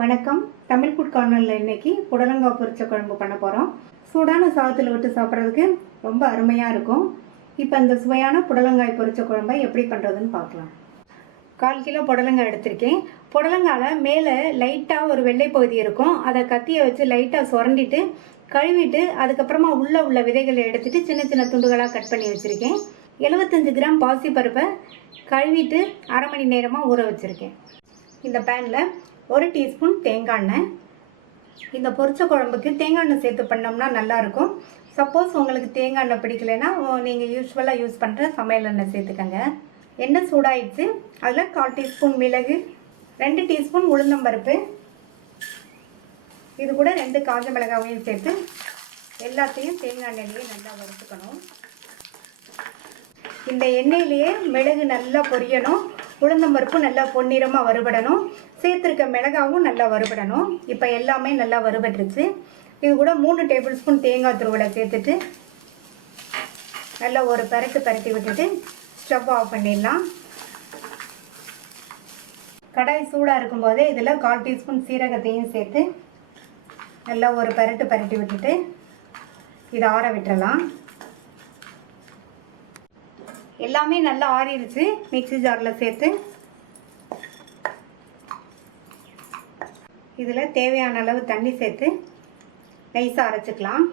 வணக்கம். தமிழ் ஃபுட் கார்னரில் இன்னைக்கு புடலங்காய் பொரிச்ச குழம்பு பண்ண போகிறோம். சூடான சாதத்தில் விட்டு சாப்பிட்றதுக்கு ரொம்ப அருமையாக இருக்கும். இப்போ இந்த சுவையான புடலங்காய் பொரிச்ச குழம்பை எப்படி பண்ணுறதுன்னு பார்க்கலாம். 1/4 கிலோ புடலங்காய் எடுத்திருக்கேன். புடலங்காயில் மேலே லைட்டாக ஒரு வெள்ளை பகுதி இருக்கும். அதை கத்தியை வச்சு லைட்டாக சுரண்டிட்டு கழுவிட்டு அதுக்கப்புறமா உள்ள விதைகளை எடுத்துட்டு சின்ன சின்ன துண்டுகளாக கட் பண்ணி வச்சுருக்கேன். 75 கிராம் பாசிப்பருப்பை கழுவிட்டு அரை மணி நேரமாக ஊற வச்சுருக்கேன். இந்த பேனில் 1 டீஸ்பூன் தேங்காய் எண்ணெய். இந்த பொரிச்ச குழம்புக்கு தேங்காய் எண்ணெய் சேர்த்து பண்ணோம்னா நல்லாயிருக்கும். சப்போஸ் உங்களுக்கு தேங்காய் எண்ணெய் பிடிக்கலைன்னா நீங்கள் யூஸ்வலாக யூஸ் பண்ணுற சமையல் எண்ணெய் சேர்த்துக்கங்க. எண்ணெய் சூடாயிடுச்சு. அதில் 1/4 டீஸ்பூன் மிளகு, 2 டீஸ்பூன் உளுந்தம்பருப்பு, இது கூட 2 காஞ்ச மிளகாவையும் சேர்த்து எல்லாத்தையும் தேங்காய் எண்ணெயிலேயே நல்லா வறுத்துக்கணும். இந்த எண்ணெயிலேயே மிளகு நல்லா பொரியணும், உளுந்தம்பருப்பு நல்லா பொன்னிறமாக வறுபடணும், சேர்த்துருக்க மிளகாவும் நல்லா வறுபடணும். இப்போ எல்லாமே நல்லா வறுபட்டுருச்சு. இது கூட 3 டேபிள் ஸ்பூன் தேங்காய் துருவலை சேர்த்துட்டு நல்லா ஒரு பரட்டி விட்டுட்டு ஸ்டவ் ஆஃப் பண்ணிடலாம். கடாய் சூடாக இருக்கும்போதே இதில் 1/4 டீஸ்பூன் சீரகத்தையும் சேர்த்து நல்லா ஒரு பரட்டி விட்டுட்டு இதை ஆற விட்டுறலாம். எல்லாமே நல்லா ஆறிடுச்சு. மிக்ஸி ஜாரில் சேர்த்து இதில் தேவையான அளவு தண்ணி சேர்த்து நைஸாக அரைச்சிக்கலாம்.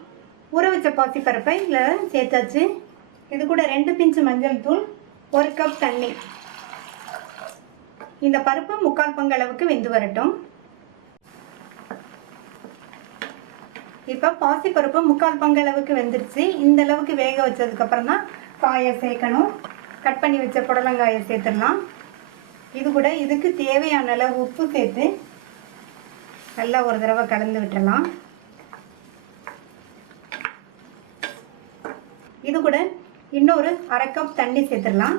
ஊற வச்ச பாசிப்பருப்பை இதில் சேர்த்தாச்சு. இது கூட 2 பிஞ்சு மஞ்சள் தூள், 1 கப் தண்ணி. இந்த பருப்பு 3/4 பங்கு அளவுக்கு வெந்து வரட்டும். இப்போ பாசிப்பருப்பு 3/4 பங்கு அளவுக்கு வெந்துருச்சு. இந்த அளவுக்கு வேக வச்சதுக்கப்புறம் தான் காயை சேர்க்கணும். கட் பண்ணி வச்ச புடலங்காயை சேர்த்துடலாம். இது கூட இதுக்கு தேவையான அளவு உப்பு சேர்த்து நல்லா ஒரு தடவை கலந்து விட்டுடலாம். இது கூட இன்னொரு 1/2 கப் தண்ணி சேர்த்துடலாம்.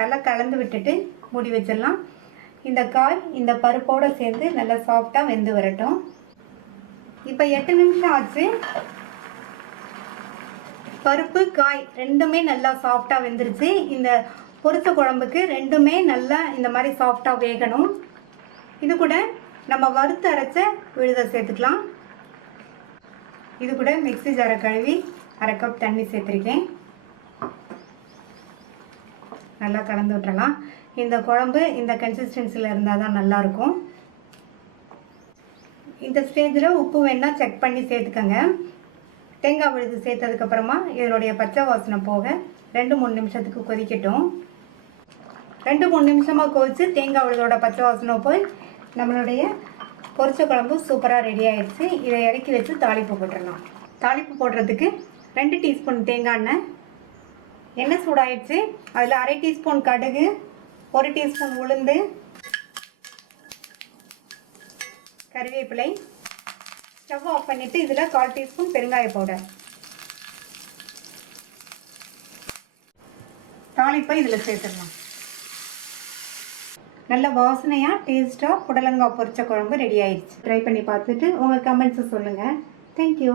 நல்லா கலந்து விட்டுட்டு மூடி வச்சிடலாம். இந்த காய் இந்த பருப்போடு சேர்ந்து நல்லா சாஃப்டாக வெந்து வரட்டும். இப்போ 8 நிமிஷம் ஆச்சு. பருப்பு காய் ரெண்டுமே நல்லா சாஃப்டாக வெந்துருச்சு. இந்த பொரிச்ச குழம்புக்கு ரெண்டுமே நல்லா இந்த மாதிரி சாஃப்டாக வேகணும். இது கூட நம்ம வறுத்து அரைச்ச விழுதை சேர்த்துக்கலாம். இது கூட மிக்ஸி ஜாரை கழுவி 1/2 கப் தண்ணி சேர்த்துருக்கேன். நல்லா கலந்து விட்டுறலாம். இந்த குழம்பு இந்த கன்சிஸ்டன்சியில் இருந்தால் தான் நல்லாயிருக்கும். இந்த ஸ்டேஜில் உப்பு வேணால் செக் பண்ணி சேர்த்துக்கங்க. தேங்காய் விழுது சேர்த்ததுக்கப்புறமா இதனுடைய பச்சை வாசனை போக 2-3 நிமிஷத்துக்கு கொதிக்கட்டும். 2-3 நிமிஷமாக கொதித்து தேங்காய் விழுதோட பச்சை வாசனை போய் நம்மளுடைய பொரிச்ச குழம்பு சூப்பராக ரெடி ஆயிடுச்சு. இதை இறக்கி வச்சு தாளிப்பு போட்டுடலாம். தாளிப்பு போடுறதுக்கு 2 டீஸ்பூன் தேங்காய் எண்ணெய். எண்ணெய் சூடாயிடுச்சு. அதில் 1/2 டீஸ்பூன் கடுகு, 1 டீஸ்பூன் உளுந்து, கறிவேப்பிலை. ஸ்டவ் ஆஃப் பண்ணிவிட்டு இதில் 1/4 டீஸ்பூன் பெருங்காய பவுடர். தாளிப்பை இதில் சேர்த்துடலாம். நல்ல வாசனையாக டேஸ்ட்டாக புடலங்காய் பொரிச்ச குழம்பு ரெடி ஆயிடுச்சு. ட்ரை பண்ணி பார்த்துட்டு உங்கள் கமெண்ட்ஸை சொல்லுங்கள். தேங்க்யூ.